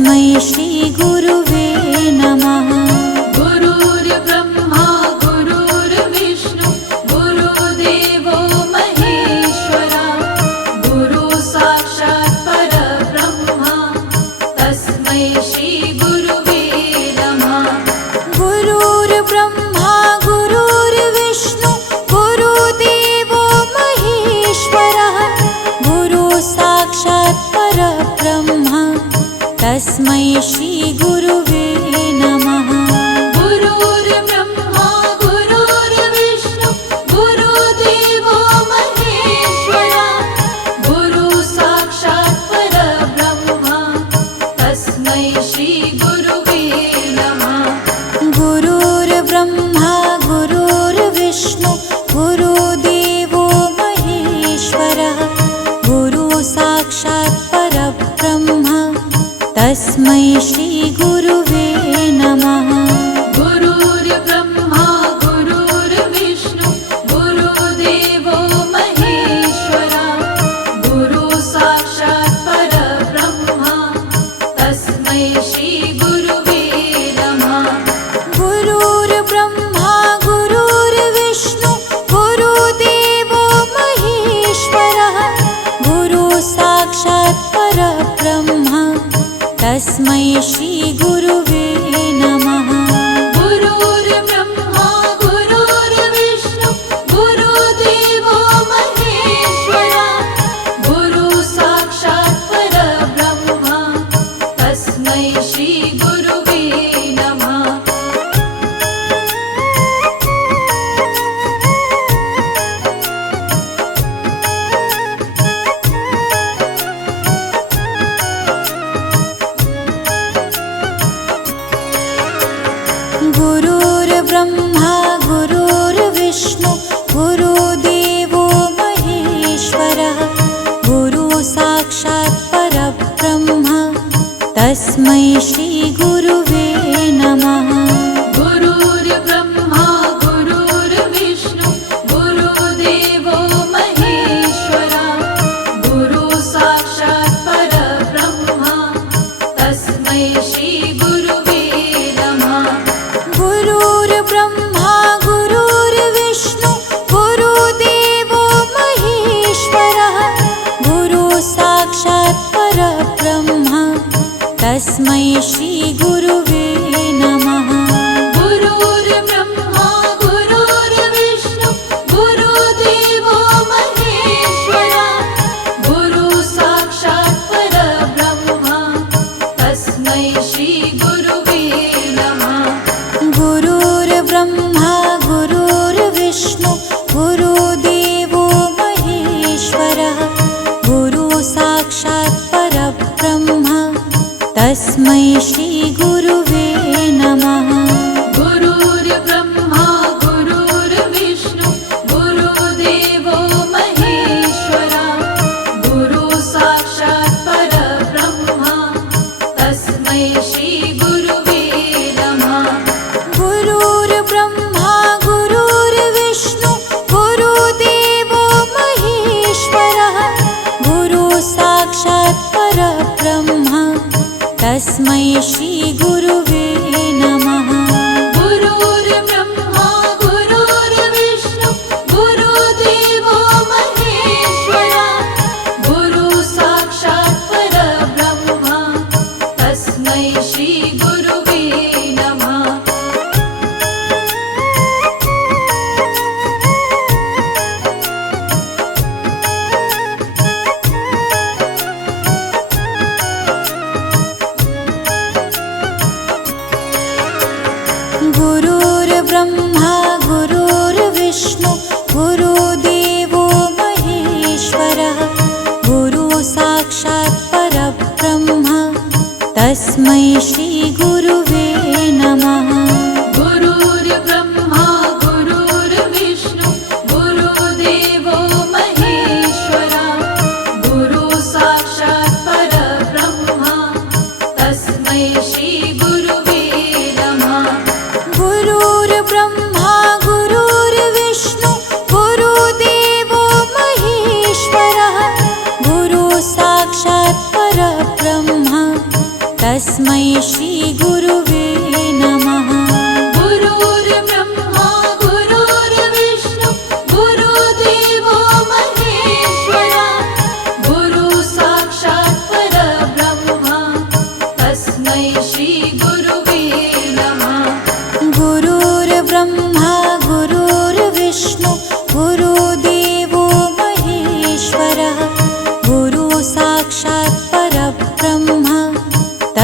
तस्मै श्रीगुरुवे नमः। गुरुर्ब्रह्मा गुरुर्विष्णु गुरुदेवो महेश्वरा गुरु साक्षात् परब्रह्मा तस्मै श्रीगुरुवे नमः। गुरुर्ब्रह्मा गुरुर्विष्णु गुरुदेवो महेश्वरः गुरु साक्षात् परब्रह्मा तस्मै श्रीगुरुवे नमः। गुरुर्ब्रह्मा गुरुर्विष्णु गुरुदेवो महेश्वरा गुरु साक्षात् परब्रह्मा तस्मै श्रीगुरुवे नमः। गुरुर्ब्रह्मा गुरुर्विष्णु गुरुदेवो महेश्वरः गुरु साक्षात् परब्रह्मा तस्मै श्रीगुरुवे नमः। गुरुर्ब्रह्मा गुरुर्विष्णु गुरुदेवो महेश्वरा गुरु साक्षात् परब्रह्मा तस्मै श्रीगुरुवे नमः। गुरुर्ब्रह्मा गुरुर्विष्णु गुरुदेवो महेश्वरः गुरु साक्षात् परब्रह्मा तस्मै श्रीगुरुवे नमः। गुरुर्ब्रह्मा गुरुर्विष्णु गुरुदेवो महेश्वरा गुरु साक्षात् परब्रह्मा तस्मै श्रीगुरुवे नमः। गुरुर्ब्रह्मा गुरुर्विष्णु गुरुदेवो महेश्वरः गुरु साक्षात् परब्रह्मा तस्मै श्रीगुरुवे नमः। गुरुर्ब्रह्मा गुरुर्विष्णु गुरुदेवो महेश्वरा गुरु साक्षात् परब्रह्मा तस्मै श्रीगुरुवे नमः। गुरुर्ब्रह्मा गुरुर्विष्णु गुरुदेवो महेश्वरः गुरु साक्षात् परब्रह्मा तस्मै श्रीगुरुवे नमः। गुरुर्ब्रह्मा गुरुर्विष्णु गुरुदेवो महेश्वरा गुरु साक्षात् परब्रह्मा तस्मै श्रीगुरुवे नमः। गुरुर्ब्रह्मा गुरुर्विष्णु गुरुदेवो महेश्वरः गुरु साक्षात् परब्रह्मा तस्मै श्रीगुरुवे नमः। गुरुर्ब्रह्मा गुरुर्विष्णु गुरुदेवो महेश्वरा गुरु साक्षात् परब्रह्मा तस्मै श्रीगुरुवे नमः। गुरुर्ब्रह्मा गुरुर्विष्णु गुरुदेवो महेश्वरः गुरु साक्षात् परब्रह्मा तस्मै श्रीगुरुवे नमः। गुरुर्ब्रह्मा गुरुर्विष्णु गुरुदेवो महेश्वरा गुरु साक्षात् परब्रह्मा तस्मै श्रीगुरुवे नमः। गुरुर्ब्रह्मा गुरुर्विष्णु गुरुदेवो महेश्वरः गुरु साक्षात् परब्रह्मा तस्मै श्रीगुरुवे नमः। गुरुर्ब्रह्मा गुरुर्विष्णु गुरुदेवो महेश्वरा गुरु साक्षात् परब्रह्मा तस्मै श्रीगुरुवे नमः। गुरुर्ब्रह्मा गुरुर्विष्णु गुरुदेवो महेश्वरः गुरु साक्षात् परब्रह्मा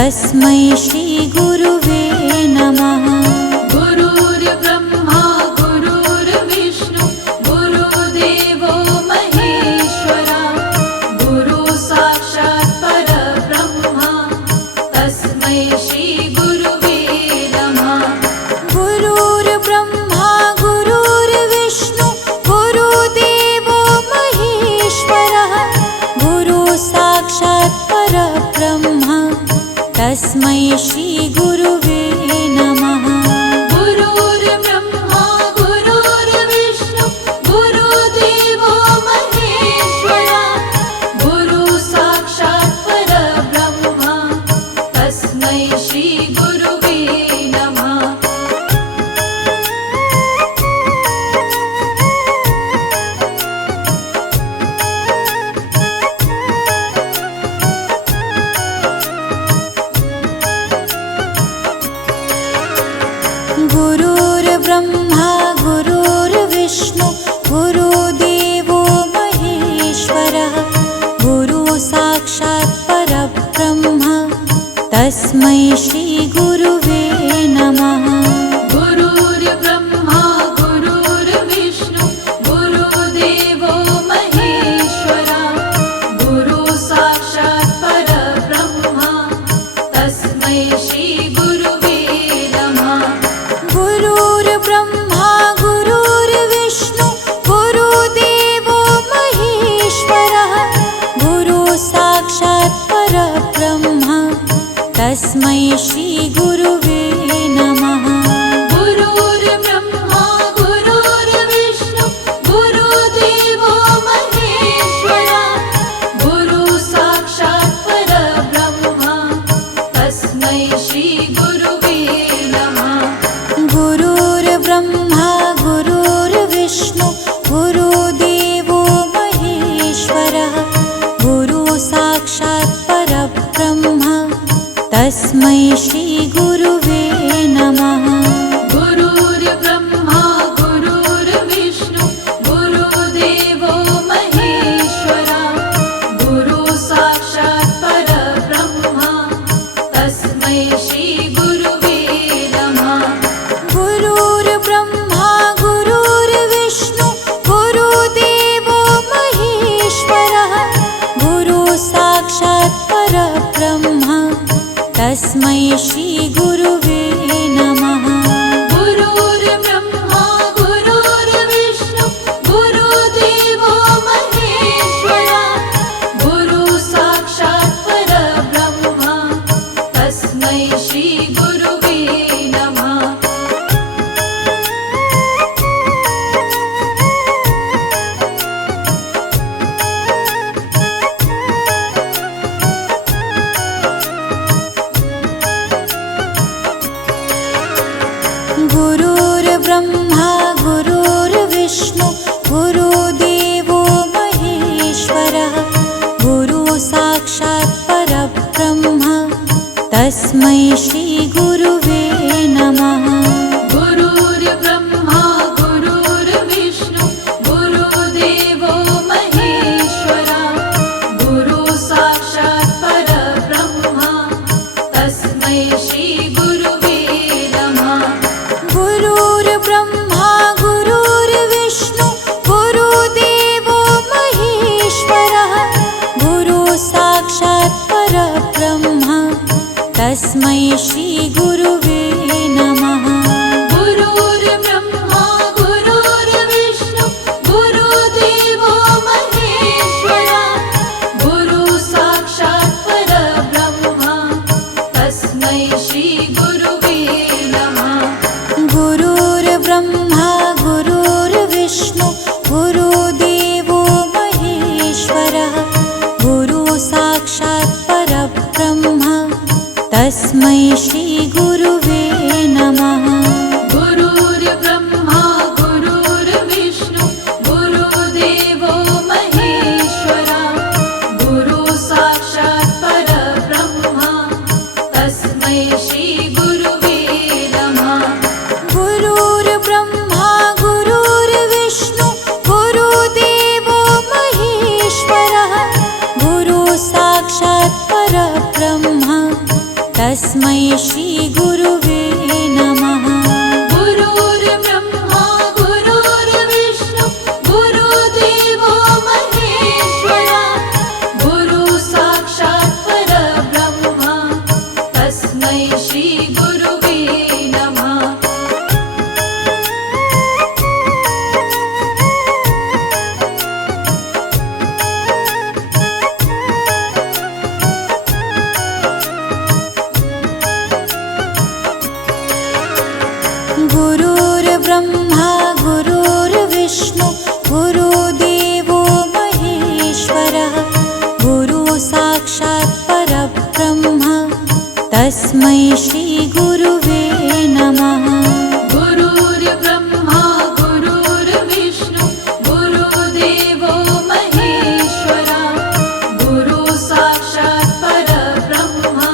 तस्मै श्रीगुरुवे नमः। गुरुर्ब्रह्मा गुरुर्विष्णु गुरुदेवो महेश्वरा गुरु साक्षात् परब्रह्मा तस्मै श्रीगुरुवे नमः। गुरुर्ब्रह्मा गुरुर्विष्णु गुरुदेवो महेश्वरः गुरु साक्षात् परब्रह्मा तस्मै श्रीगुरुवे नमः। गुरुर्ब्रह्मा गुरुर्विष्णु गुरुदेवो महेश्वरा गुरु साक्षात् परब्रह्मा तस्मै श्रीगुरुवे नमः। गुरुर्ब्रह्मा गुरुर्विष्णु गुरुदेवो महेश्वरः गुरु साक्षात् परब्रह्मा तस्मै श्रीगुरुवे नमः। गुरुर्ब्रह्मा गुरुर्विष्णु गुरुदेवो महेश्वरा गुरु साक्षात् परब्रह्मा तस्मै श्रीगुरुवे नमः। गुरुर्ब्रह्मा गुरुर्विष्णु गुरुदेवो महेश्वरः गुरु साक्षात् परब्रह्मा तस्मै श्रीगुरुवे नमः। गुरुर्ब्रह्मा गुरुर्विष्णु गुरुदेवो महेश्वरा गुरु साक्षात् परब्रह्मा तस्मै श्रीगुरुवे नमः। गुरुर्ब्रह्मा गुरुर्विष्णु गुरुदेवो महेश्वरः गुरु साक्षात् परब्रह्मा तस्मै श्रीगुरुवे नमः। गुरुर्ब्रह्मा गुरुर्विष्णु गुरुदेवो महेश्वरा गुरु साक्षात् परब्रह्मा तस्मै श्रीगुरुवे नमः। गुरुर्ब्रह्मा गुरुर्विष्णु गुरुदेवो महेश्वरः गुरु साक्षात् परब्रह्मा तस्मै श्रीगुरुवे नमः। गुरुर्ब्रह्मा गुरुर्विष्णु गुरुदेवो महेश्वरा गुरु साक्षात् परब्रह्मा तस्मै श्रीगुरुवे नमः। गुरुर्ब्रह्मा गुरुर्विष्णु गुरुदेवो महेश्वरः गुरु साक्षात् परब्रह्मा तस्मै श्रीगुरुवे नमः। गुरुर्ब्रह्मा गुरुर्विष्णु गुरुदेवो महेश्वरा गुरु साक्षात् परब्रह्मा तस्मै श्रीगुरुवे नमः। गुरुर्ब्रह्मा गुरुर्विष्णु गुरुदेवो महेश्वरः गुरु साक्षात् परब्रह्मा तस्मै श्रीगुरुवे नमः। गुरुर्ब्रह्मा गुरुर्विष्णु गुरुदेवो महेश्वरा गुरु साक्षात् परब्रह्मा तस्मै श्रीगुरुवे नमः। गुरुर्ब्रह्मा गुरुर्विष्णु गुरुदेवो महेश्वरः गुरु साक्षात् परब्रह्मा तस्मै श्रीगुरुवे नमः। गुरुर्ब्रह्मा गुरुर्विष्णु गुरुदेवो महेश्वरा गुरु साक्षात् परब्रह्मा तस्मै श्रीगुरुवे नमः। गुरुर्ब्रह्मा गुरुर्विष्णु गुरुदेवो महेश्वरः गुरु साक्षात् परब्रह्मा तस्मै श्रीगुरुवे नमः। गुरुर्ब्रह्मा गुरुर्विष्णु गुरुदेवो महेश्वरा गुरु साक्षात् परब्रह्मा तस्मै श्रीगुरुवे नमः। गुरुर्ब्रह्मा गुरुर्विष्णु गुरुदेवो महेश्वरः गुरु साक्षात् परब्रह्म तस्मै श्रीगुरुवे नमः। गुरुर्ब्रह्मा गुरुर्विष्णु गुरुदेवो महेश्वरा गुरु साक्षात् परब्रह्मा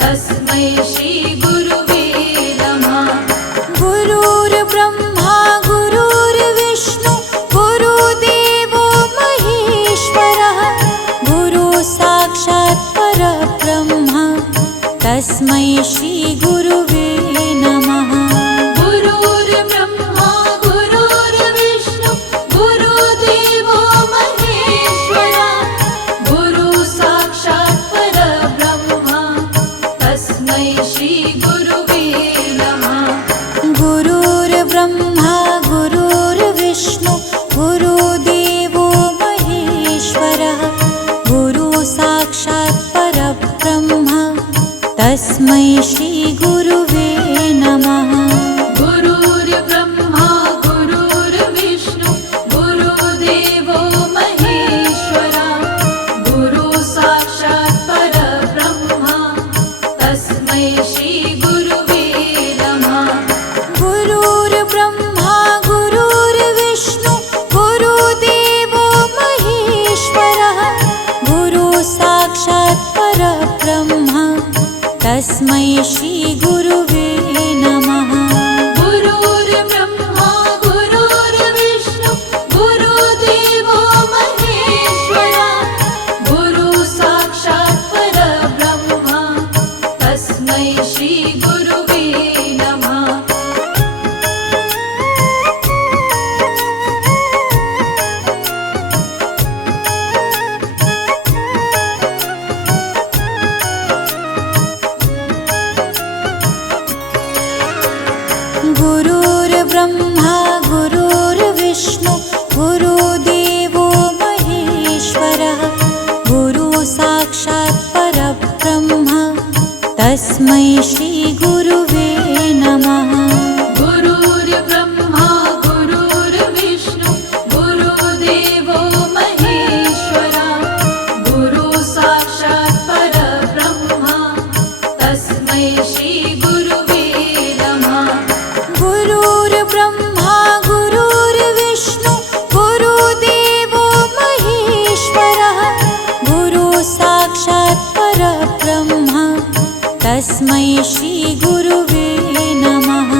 तस्मै श्रीगुरुवे नमः। गुरुर्ब्रह्मा गुरुर्विष्णु गुरुदेवो महेश्वरः गुरु साक्षात् परब्रह्म तस्मै श्रीगुरुवे नमः। गुरुर्ब्रह्मा गुरुर्विष्णु गुरुदेवो महेश्वरा गुरु साक्षात् परब्रह्मा तस्मै श्रीगुरुवे नमः। गुरुर्ब्रह्मा गुरुर्विष्णु गुरुदेवो महेश्वरः गुरु साक्षात् परब्रह्म तस्मै श्रीगुरुवे नमः। गुरुर्ब्रह्मा गुरुर्विष्णु गुरुदेवो महेश्वरा गुरु साक्षात् परब्रह्मा तस्मै श्रीगुरुवे नमः। गुरुर्ब्रह्मा गुरुर्विष्णु गुरुदेवो महेश्वरः गुरु साक्षात् परब्रह्म तस्मै श्रीगुरुवे नमः। गुरुर्ब्रह्मा गुरुर्विष्णु गुरुदेवो महेश्वरा गुरु साक्षात् परब्रह्मा तस्मै श्रीगुरुवे नमः। गुरुर्ब्रह्मा गुरुर्विष्णु गुरुदेवो महेश्वरः गुरु साक्षात् परब्रह्म तस्मै श्रीगुरुवे नमः। गुरुर्ब्रह्मा गुरुर्विष्णु गुरुदेवो महेश्वरा गुरु साक्षात् परब्रह्मा तस्मै श्रीगुरुवे नमः। गुरुर्ब्रह्मा गुरुर्विष्णु गुरुदेवो महेश्वरः गुरु साक्षात् परब्रह्म तस्मै श्रीगुरुवे नमः।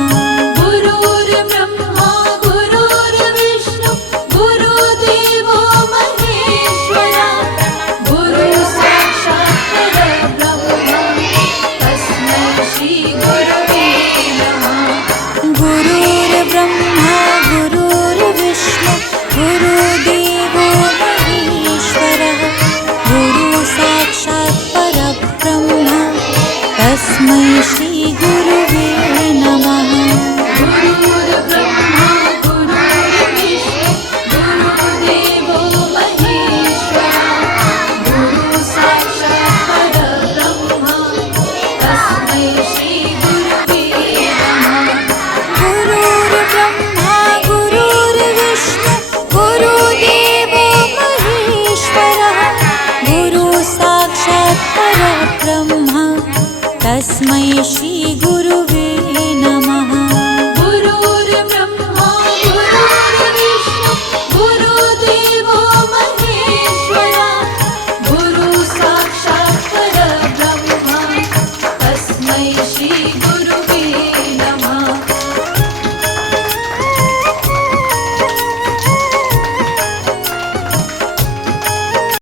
गुरुर्ब्रह्मा गुरुर्विष्णु गुरुदेवो महेश्वरा गुरु साक्षात् परब्रह्मा तस्मै श्रीगुरुवे नमः। गुरुर्ब्रह्मा गुरुर्विष्णु गुरुदेवो महेश्वरः गुरु साक्षात् परब्रह्म तस्मै श्रीगुरुवे